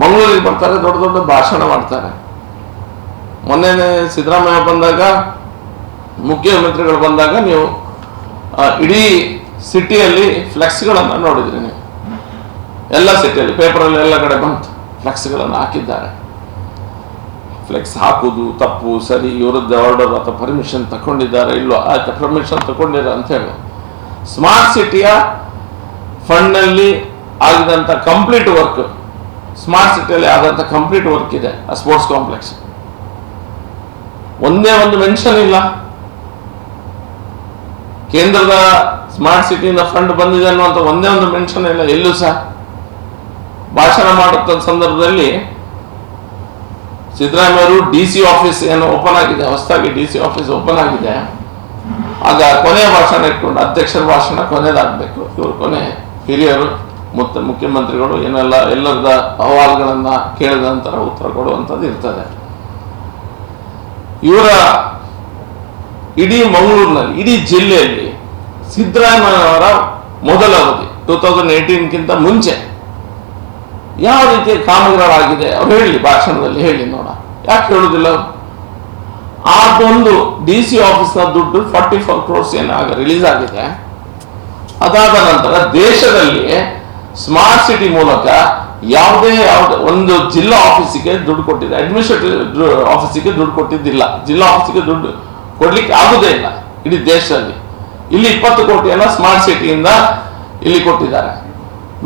ಮಂಗಳೂರಿಗೆ ಬರ್ತಾರೆ, ದೊಡ್ಡ ದೊಡ್ಡ ಭಾಷಣ ಮಾಡ್ತಾರೆ. ಮೊನ್ನೆ ಸಿದ್ದರಾಮಯ್ಯ ಬಂದಾಗ, ಮುಖ್ಯಮಂತ್ರಿಗಳು ಬಂದಾಗ ನೀವು ಇಡೀ ಸಿಟಿಯಲ್ಲಿ ಫ್ಲೆಕ್ಸ್ಗಳನ್ನು ನೋಡಿದ್ರಿ. ನೀವು ಎಲ್ಲ ಸಿಟಿಯಲ್ಲಿ ಪೇಪರಲ್ಲಿ ಎಲ್ಲ ಕಡೆ ಬಂತು, ಫ್ಲೆಕ್ಸ್ಗಳನ್ನು ಹಾಕಿದ್ದಾರೆ. ಫ್ಲೆಕ್ಸ್ ಹಾಕುವುದು ತಪ್ಪು ಸರಿ, ವಿರುದ್ಧ ಆರ್ಡರ್ ಅಥವಾ ಪರ್ಮಿಷನ್ ತಗೊಂಡಿದ್ದಾರೆ ಇಲ್ವೋ, ಆಯ್ತು ಪರ್ಮಿಷನ್ ತಗೊಂಡಿರ ಅಂತ ಹೇಳಿ. ಸ್ಮಾರ್ಟ್ ಸಿಟಿಯ ಫಂಡ್ನಲ್ಲಿ ಆಗಿದಂಥ ಕಂಪ್ಲೀಟ್ ವರ್ಕ್, ಸ್ಮಾರ್ಟ್ ಸಿಟಿಯಲ್ಲಿ ಆದಂಥ ಕಂಪ್ಲೀಟ್ ವರ್ಕ್ ಇದೆ. ಆ ಸ್ಪೋರ್ಟ್ಸ್ ಕಾಂಪ್ಲೆಕ್ಸ್ ಒಂದೇ ಒಂದು ಮೆನ್ಷನ್ ಇಲ್ಲ. ಕೇಂದ್ರದ ಸ್ಮಾರ್ಟ್ ಸಿಟಿಯಿಂದ ಫಂಡ್ ಬಂದಿದೆ ಅನ್ನುವಂಥ ಒಂದೇ ಒಂದು ಮೆನ್ಷನ್ ಇಲ್ಲ ಎಲ್ಲೂ ಸಹ. ಭಾಷಣ ಮಾಡುತ್ತ ಸಂದರ್ಭದಲ್ಲಿ ಸಿದ್ದರಾಮಯ್ಯರು DC ಆಫೀಸ್ ಏನು ಓಪನ್ ಆಗಿದೆ, ಹೊಸದಾಗಿ DC ಆಫೀಸ್ ಓಪನ್ ಆಗಿದೆ, ಆಗ ಕೊನೆಯ ಭಾಷಣ ಇಟ್ಕೊಂಡು ಅಧ್ಯಕ್ಷರ ಭಾಷಣ ಕೊನೆಯದಾಗಬೇಕು. ಇವರು ಕೊನೆ ಹಿರಿಯರು ಮತ್ತು ಮುಖ್ಯಮಂತ್ರಿಗಳು ಏನೆಲ್ಲ ಎಲ್ಲರದ ಅಹವಾಲುಗಳನ್ನ ಕೇಳಿದ ನಂತರ ಉತ್ತರ ಕೊಡುವಂಥದ್ದು ಇರ್ತದೆ. ಇವರ ಇಡೀ ಮಂಗಳೂರಿನಲ್ಲಿ, ಇಡೀ ಜಿಲ್ಲೆಯಲ್ಲಿ ಸಿದ್ದರಾಮಯ್ಯವರ ಮೊದಲ ಅವಧಿ 2018ಕ್ಕಿಂತ ಮುಂಚೆ ಯಾವ ರೀತಿಯ ಕಾಮಗಾರಿಗಳಾಗಿದೆ ಅವ್ರು ಹೇಳಿ, ಭಾಷಣದಲ್ಲಿ ಹೇಳಿ ನೋಡ. ಯಾಕೆ ಹೇಳುದಿಲ್ಲ ಅವರು? ಅದೊಂದು DC ಆಫೀಸ್ನ ದುಡ್ಡು 44 crores ಏನಾಗ ರಿಲೀಸ್ ಆಗಿದೆ. ಅದಾದ ನಂತರ ದೇಶದಲ್ಲಿ ಸ್ಮಾರ್ಟ್ ಸಿಟಿ ಮೂಲಕ ಯಾವುದೇ ಒಂದು ಜಿಲ್ಲಾ ಆಫೀಸಿಗೆ ದುಡ್ಡು ಕೊಟ್ಟಿದೆ, ಅಡ್ಮಿನಿಸ್ಟ್ರೇಟಿವ್ ಆಫೀಸಿಗೆ ದುಡ್ಡು ಕೊಟ್ಟಿದ್ದಿಲ್ಲ. ಜಿಲ್ಲಾ ಆಫೀಸಿಗೆ ದುಡ್ಡು ಕೊಡ್ಲಿಕ್ಕೆ ಆಗುದೇ ಇಲ್ಲ ಇಡೀ ದೇಶದಲ್ಲಿ. ಇಲ್ಲಿ 20 ಕೋಟಿಯನ್ನ ಸ್ಮಾರ್ಟ್ ಸಿಟಿಯಿಂದ ಇಲ್ಲಿ ಕೊಟ್ಟಿದ್ದಾರೆ.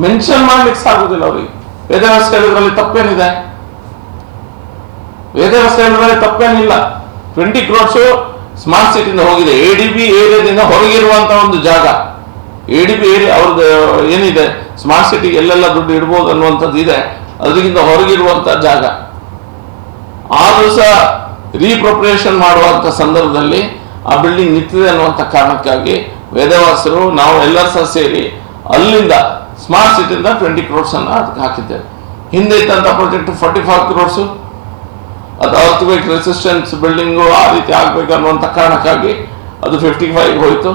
ಮೆನ್ಷನ್ ಮಾಡ್ಲಿಕ್ಕೆ ಸಾಗುದಿಲ್ಲ ಅವರಿಗೆ. ವೇದವ್ಯಾಸ ಹೇಳೋದ್ರಲ್ಲಿ ತಪ್ಪೇನಿದೆ? ವೇದವ್ಯಾಸ ಹೇಳೋದ್ರಲ್ಲಿ ತಪ್ಪೇನಿಲ್ಲ. 20 crores ಸ್ಮಾರ್ಟ್ ಸಿಟಿಯಿಂದ ಹೋಗಿದೆ. ADB ಏರಿಯಾದಿಂದ ಹೊರಗಿರುವಂತ ಒಂದು ಜಾಗ, ADB ಏರಿಯಾ ಅವ್ರದ್ದು ಏನಿದೆ, ಸ್ಮಾರ್ಟ್ ಸಿಟಿಗೆ ಎಲ್ಲೆಲ್ಲ ದುಡ್ಡು ಇಡ್ಬೋದು ಅನ್ನುವಂಥದ್ದು ಇದೆ, ಅದರಿಂದ ಹೊರಗಿರುವಂತ ಜಾಗ. ಆದ್ರೂ ಸಹ ರೀಪ್ರೊಪ್ರಿಯೇಷನ್ ಮಾಡುವಂತ ಸಂದರ್ಭದಲ್ಲಿ ಆ ಬಿಲ್ಡಿಂಗ್ ನಿಂತಿದೆ ಅನ್ನುವಂಥ ಕಾರಣಕ್ಕಾಗಿ ವೇದವಾಸರು ನಾವು ಎಲ್ಲರೂ ಸಹ ಸೇರಿ ಅಲ್ಲಿಂದ ಸ್ಮಾರ್ಟ್ ಸಿಟಿಯಿಂದ 20 crores ಅನ್ನ ಅದಕ್ಕೆ ಹಾಕಿದ್ದೇವೆ. ಹಿಂದೆ ಇದ್ದಂಥ ಪ್ರಾಜೆಕ್ಟ್ 45 crores, ಅದು ಅರ್ಥಕ್ವೇಕ್ ರೆಸಿಸ್ಟೆನ್ಸ್ ಬಿಲ್ಡಿಂಗು ಆ ರೀತಿ ಆಗ್ಬೇಕು ಅನ್ನುವಂಥ ಕಾರಣಕ್ಕಾಗಿ ಅದು 55 ಹೋಯಿತು.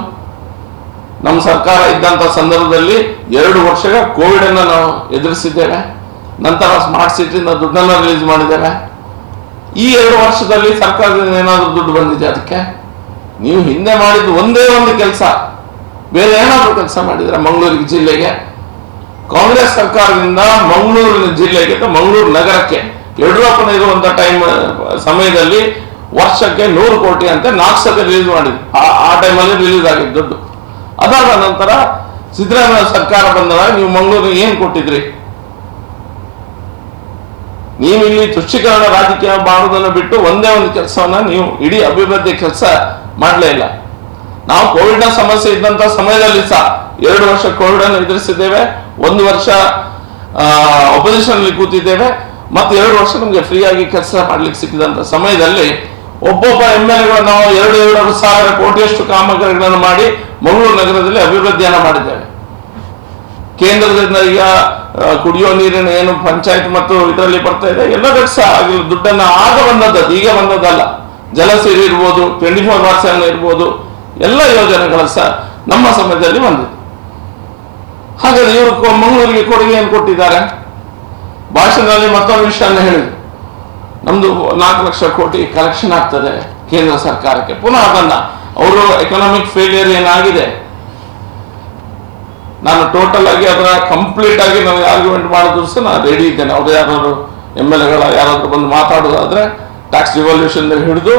ನಮ್ಮ ಸರ್ಕಾರ ಇದ್ದಂಥ ಸಂದರ್ಭದಲ್ಲಿ 2 ವರ್ಷ ಕೋವಿಡ್ ಅನ್ನು ನಾವು ಎದುರಿಸಿದ್ದೇವೆ. ನಂತರ ಸ್ಮಾರ್ಟ್ ಸಿಟಿಯಿಂದ ದುಡ್ಡನ್ನು ರಿಲೀಸ್ ಮಾಡಿದ್ದೇವೆ. ಈ 2 ವರ್ಷದಲ್ಲಿ ಸರ್ಕಾರದಿಂದ ಏನಾದರೂ ದುಡ್ಡು ಬಂದಿದೆ ಅದಕ್ಕೆ? ನೀವು ಹಿಂದೆ ಮಾಡಿದ್ದು ಒಂದೇ ಒಂದು ಕೆಲಸ, ಬೇರೆ ಏನಾದರೂ ಕೆಲಸ ಮಾಡಿದ್ರೆ ಮಂಗಳೂರಿಗೆ ಜಿಲ್ಲೆಗೆ? ಕಾಂಗ್ರೆಸ್ ಸರ್ಕಾರದಿಂದ ಮಂಗಳೂರಿನ ಜಿಲ್ಲೆಗೆ, ಮಂಗಳೂರು ನಗರಕ್ಕೆ ಯಡಿಯೂರಪ್ಪನ ಇರುವಂತ ಸಮಯದಲ್ಲಿ ವರ್ಷಕ್ಕೆ 100 ಕೋಟಿ ಅಂತ 4 ಸತಿ ರಿಲೀಸ್ ಮಾಡಿದ್ರು. ಆ ಟೈಮಲ್ಲಿ ರಿಲೀಸ್ ಆಗಿದ್ದು ದುಡ್ಡು. ಅದಾದ ನಂತರ ಸಿದ್ದರಾಮಯ್ಯ ಸರ್ಕಾರ ಬಂದಾಗ ನೀವು ಮಂಗಳೂರಿಗೆ ಏನ್ ಕೊಟ್ಟಿದ್ರಿ? ನೀವು ಇಲ್ಲಿ ತುಷ್ಟೀಕರಣ ರಾಜಕೀಯ ಮಾಡುವುದನ್ನು ಬಿಟ್ಟು ಒಂದೇ ಒಂದು ಕೆಲಸವನ್ನ ನೀವು ಇಡೀ ಅಭಿವೃದ್ಧಿ ಕೆಲಸ ಮಾಡಲೇ ಇಲ್ಲ. ನಾವು ಕೋವಿಡ್ ನ ಸಮಸ್ಯೆ ಇದ್ದಂತ ಸಮಯದಲ್ಲಿ ಸಹ 2 ವರ್ಷ ಕೋವಿಡ್ ಅನ್ನು ಎದುರಿಸಿದ್ದೇವೆ, 1 ವರ್ಷ ಅಪೋಸಿಷನ್ ಅಲ್ಲಿ ಕೂತಿದ್ದೇವೆ, ಮತ್ತೆ 2 ವರ್ಷ ನಮಗೆ ಫ್ರೀ ಆಗಿ ಕೆಲಸ ಮಾಡ್ಲಿಕ್ಕೆ ಸಿಕ್ಕಿದಂತ ಸಮಯದಲ್ಲಿ ಒಬ್ಬೊಬ್ಬ MLAಗಳು ನಾವು 2 ಸಾವಿರ ಕೋಟಿಯಷ್ಟು ಕಾಮಗಾರಿಗಳನ್ನು ಮಾಡಿ ಮಂಗಳೂರು ನಗರದಲ್ಲಿ ಅಭಿವೃದ್ಧಿಯನ್ನ ಮಾಡಿದ್ದೇವೆ. ಕೇಂದ್ರದಿಂದ ಈಗ ಕುಡಿಯೋ ನೀರಿನ ಏನು ಪಂಚಾಯತ್ ಮತ್ತು ಇದರಲ್ಲಿ ಬರ್ತಾ ಇದೆ ಎಲ್ಲದಕ್ಕೂ ಸಹ ದುಡ್ಡನ್ನ ಆಗ ಬಂದದ್ದು, ಈಗ ಬಂದದ್ದಲ್ಲ. ಜಲಸಿರಿ ಇರ್ಬೋದು, 24/7 ಇರ್ಬೋದು, ಎಲ್ಲ ಯೋಜನೆಗಳು ಸಹ ನಮ್ಮ ಸಮಯದಲ್ಲಿ ಬಂದಿದೆ. ಹಾಗಾದ್ರೆ ಇವರು ಮಂಗಳೂರಿಗೆ ಕೊಡುಗೆ ಏನು ಕೊಟ್ಟಿದ್ದಾರೆ? ಭಾಷಣದಲ್ಲಿ ಮತ್ತೊಂದು ವಿಷಯವನ್ನು ಹೇಳಿದ್ರು, ನಮ್ದು 4 ಲಕ್ಷ ಕೋಟಿ ಕಲೆಕ್ಷನ್ ಆಗ್ತದೆ ಕೇಂದ್ರ ಸರ್ಕಾರಕ್ಕೆ. ಪುನಃ ಅದನ್ನ ಅವರು ಎಕನಾಮಿಕ್ ಫೇಲಿಯರ್ ಏನಾಗಿದೆ, ನಾನು ಟೋಟಲ್ ಆಗಿ ಅದರ ಕಂಪ್ಲೀಟ್ ಆಗಿ ನನಗೆ ಆರ್ಗ್ಯುಮೆಂಟ್ ಮಾಡಿದ್ರು ಸಹ ನಾನು ರೆಡಿ ಇದ್ದೇನೆ. ಅವ್ರು ಯಾರಾದ್ರು MLAಗಳ ಯಾರಾದ್ರೂ ಬಂದು ಮಾತಾಡೋದಾದ್ರೆ ಟ್ಯಾಕ್ಸ್ ರಿವಲ್ಯೂಷನ್ ಹಿಡಿದು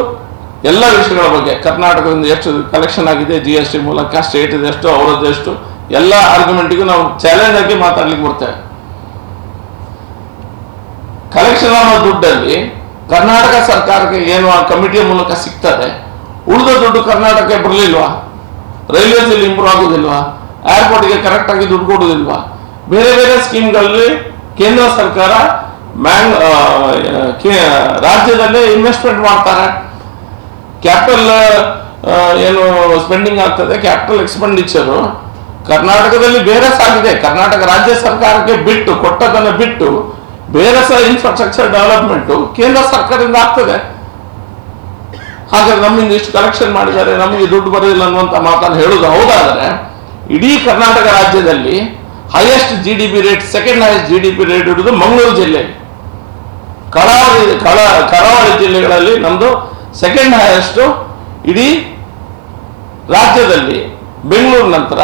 ಎಲ್ಲ ವಿಷಯಗಳ ಬಗ್ಗೆ, ಕರ್ನಾಟಕದಿಂದ ಎಷ್ಟು ಕಲೆಕ್ಷನ್ ಆಗಿದೆ GST ಮೂಲಕ, ಸ್ಟೇಟ್ ಎಷ್ಟು, ಅವರದ್ದು ಎಷ್ಟು, ಎಲ್ಲ ಆರ್ಗ್ಯುಮೆಂಟಿಗೂ ನಾವು ಚಾಲೆಂಜ್ ಆಗಿ ಮಾತಾಡ್ಲಿಕ್ಕೆ ಬರ್ತೇವೆ. ಕಲೆಕ್ಷನ್ ಅನ್ನೋ ದುಡ್ಡಲ್ಲಿ ಕರ್ನಾಟಕ ಸರ್ಕಾರಕ್ಕೆ ಏನು ಆ ಕಮಿಟಿಯ ಮೂಲಕ ಸಿಗ್ತದೆ, ಉಳಿದ ದುಡ್ಡು ಕರ್ನಾಟಕಕ್ಕೆ ಬರಲಿಲ್ವಾ? ರೈಲ್ವೇಸ್ ಇಲ್ಲಿ ಇಂಪ್ರೂವ್ ಆಗುದಿಲ್ವಾ? ಏರ್ಪೋರ್ಟ್ಗೆ ಕರೆಕ್ಟ್ ಆಗಿ ದುಡ್ಡು ಕೊಡುವುದಿಲ್ವಾ? ಬೇರೆ ಬೇರೆ ಸ್ಕೀಮ್ಗಳಲ್ಲಿ ಕೇಂದ್ರ ಸರ್ಕಾರ ರಾಜ್ಯದಲ್ಲೇ ಇನ್ವೆಸ್ಟ್ಮೆಂಟ್ ಮಾಡ್ತಾರೆ. ಕ್ಯಾಪಿಟಲ್ ಏನು ಸ್ಪೆಂಡಿಂಗ್ ಆಗ್ತದೆ, ಕ್ಯಾಪಿಟಲ್ ಎಕ್ಸ್ಪೆಂಡಿಚರ್ ಕರ್ನಾಟಕದಲ್ಲಿ ಬೇರೆ ಸಾಗಿದೆ. ಕರ್ನಾಟಕ ರಾಜ್ಯ ಸರ್ಕಾರಕ್ಕೆ ಬಿಟ್ಟು ಕೊಟ್ಟದನ್ನು ಬಿಟ್ಟು ಬೇರೆ ಸಹ ಇನ್ಫ್ರಾಸ್ಟ್ರಕ್ಚರ್ ಡೆವಲಪ್ಮೆಂಟ್ ಕೇಂದ್ರ ಸರ್ಕಾರದಿಂದ ಆಗ್ತದೆ. ಹಾಗಾದ್ರೆ ನಮ್ಮಿಂದ ಇಷ್ಟು ಕಲೆಕ್ಷನ್ ಮಾಡಿದ್ದಾರೆ, ನಮಗೆ ದುಡ್ಡು ಬರೋದಿಲ್ಲ ಅನ್ನುವಂತ ಮಾತನ್ನು ಹೇಳುದು ಹೌದಾದ್ರೆ, ಇಡೀ ಕರ್ನಾಟಕ ರಾಜ್ಯದಲ್ಲಿ highest GDP rate, second highest GDP rate ಇರುವುದು ಮಂಗಳೂರು ಜಿಲ್ಲೆ. ಕರಾವಳಿ ಜಿಲ್ಲೆಗಳಲ್ಲಿ ನಮ್ಮದು ಸೆಕೆಂಡ್ ಹೈಯೆಸ್ಟ್ ಇಡೀ ರಾಜ್ಯದಲ್ಲಿ. ಬೆಂಗಳೂರು ನಂತರ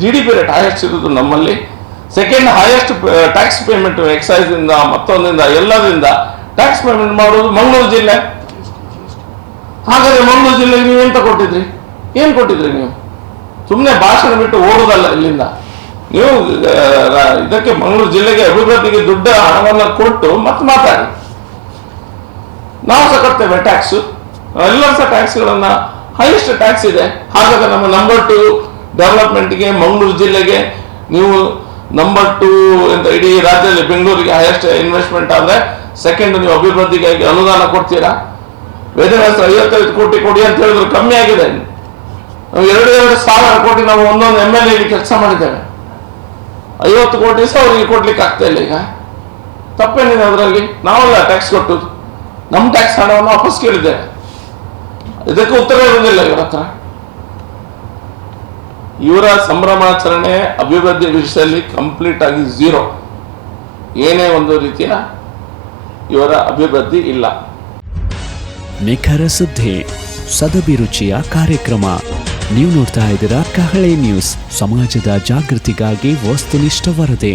GDP ರೇಟ್ ಹೈಯೆಸ್ಟ್ ಇರೋದು ನಮ್ಮಲ್ಲಿ. ಸೆಕೆಂಡ್ ಹೈಯೆಸ್ಟ್ ಟ್ಯಾಕ್ಸ್ ಪೇಮೆಂಟ್ ಎಕ್ಸೈಸಿಂದ ಮತ್ತೊಂದಿಂದ ಎಲ್ಲದಿಂದ ಟ್ಯಾಕ್ಸ್ ಪೇಮೆಂಟ್ ಮಾಡೋದು ಮಂಗಳೂರು ಜಿಲ್ಲೆ. ಹಾಗಾದ್ರೆ ಮಂಗಳೂರು ಜಿಲ್ಲೆಗೆ ನೀವು ಎಂತ ಕೊಟ್ಟಿದ್ರಿ? ಏನು ಕೊಟ್ಟಿದ್ರಿ ನೀವು? ಸುಮ್ಮನೆ ಭಾಷಣ ಬಿಟ್ಟು ಓಡುವುದಲ್ಲ ಇಲ್ಲಿಂದ. ನೀವು ಇದಕ್ಕೆ ಮಂಗಳೂರು ಜಿಲ್ಲೆಗೆ ಅಭಿವೃದ್ಧಿಗೆ ದುಡ್ಡ ಹಣವನ್ನು ಕೊಟ್ಟು ಮತ್ತೆ ಮಾತಾಡಿ. ನಾವು ಸಹ ಕಟ್ತೇವೆ ಟ್ಯಾಕ್ಸ್, ಎಲ್ಲರೂ ಸಹ ಟ್ಯಾಕ್ಸ್ಗಳನ್ನ ಹೈಯೆಸ್ಟ್ ಟ್ಯಾಕ್ಸ್ ಇದೆ. ಹಾಗಾದ್ರೆ ನಮ್ಮ ನಂಬರ್ 2 ಡೆವಲಪ್ಮೆಂಟ್ಗೆ ಮಂಗಳೂರು ಜಿಲ್ಲೆಗೆ ನೀವು ನಂಬರ್ 2 ಅಂತ ಇಡೀ ರಾಜ್ಯದಲ್ಲಿ ಬೆಂಗಳೂರಿಗೆ ಹೈಯೆಸ್ಟ್ ಇನ್ವೆಸ್ಟ್ಮೆಂಟ್ ಆದ್ರೆ ಸೆಕೆಂಡ್ ನೀವು ಅಭಿವೃದ್ಧಿಗಾಗಿ ಅನುದಾನ ಕೊಡ್ತೀರಾ? ವೇದವ್ಯಾಸ 55 ಕೋಟಿ ಕೊಡಿ ಅಂತ ಹೇಳಿದ್ರು ಕಮ್ಮಿ ಆಗಿದೆ. ನಾವು 2 ಸಾವಿರ ಕೋಟಿ ನಾವು ಒಂದೊಂದು MLA ಕೆಲಸ ಮಾಡಿದ್ದೇವೆ. 50 ಕೋಟಿ ಸಹ ಅವರಿಗೆ ಕೊಡ್ಲಿಕ್ಕೆ ಆಗ್ತಾ ಇಲ್ಲ. ಈಗ ತಪ್ಪೇನಿದೆ ಅದರಲ್ಲಿ? ನಾವೆಲ್ಲ ಟ್ಯಾಕ್ಸ್ ಕೊಟ್ಟುದು, ನಮ್ಮ ಟ್ಯಾಕ್ಸ್ ಹಣವನ್ನು ವಾಪಸ್ ಕೇಳಿದ್ದೇವೆ. ಇದಕ್ಕೆ ಉತ್ತರ ಇರುವುದಿಲ್ಲ ಇವರ ಹತ್ರ. ಇವರ ಸಂಭ್ರಮಾಚರಣೆ ಅಭಿವೃದ್ಧಿ ವಿಷಯದಲ್ಲಿ ಕಂಪ್ಲೀಟ್ ಆಗಿ ಝೀರೋ. ಏನೇ ಒಂದು ರೀತಿಯ ಇವರ ಅಭಿವೃದ್ಧಿ ಇಲ್ಲ. ನಿಖರ ಸುದ್ದಿ, ಸದಭಿರುಚಿಯ ಕಾರ್ಯಕ್ರಮ. ನೀವು ನೋಡ್ತಾ ಇದ್ದೀರಾ ಕಹಳೆ ನ್ಯೂಸ್, ಸಮಾಜದ ಜಾಗೃತಿಗಾಗಿ ವಸ್ತುನಿಷ್ಠ ವರದಿ.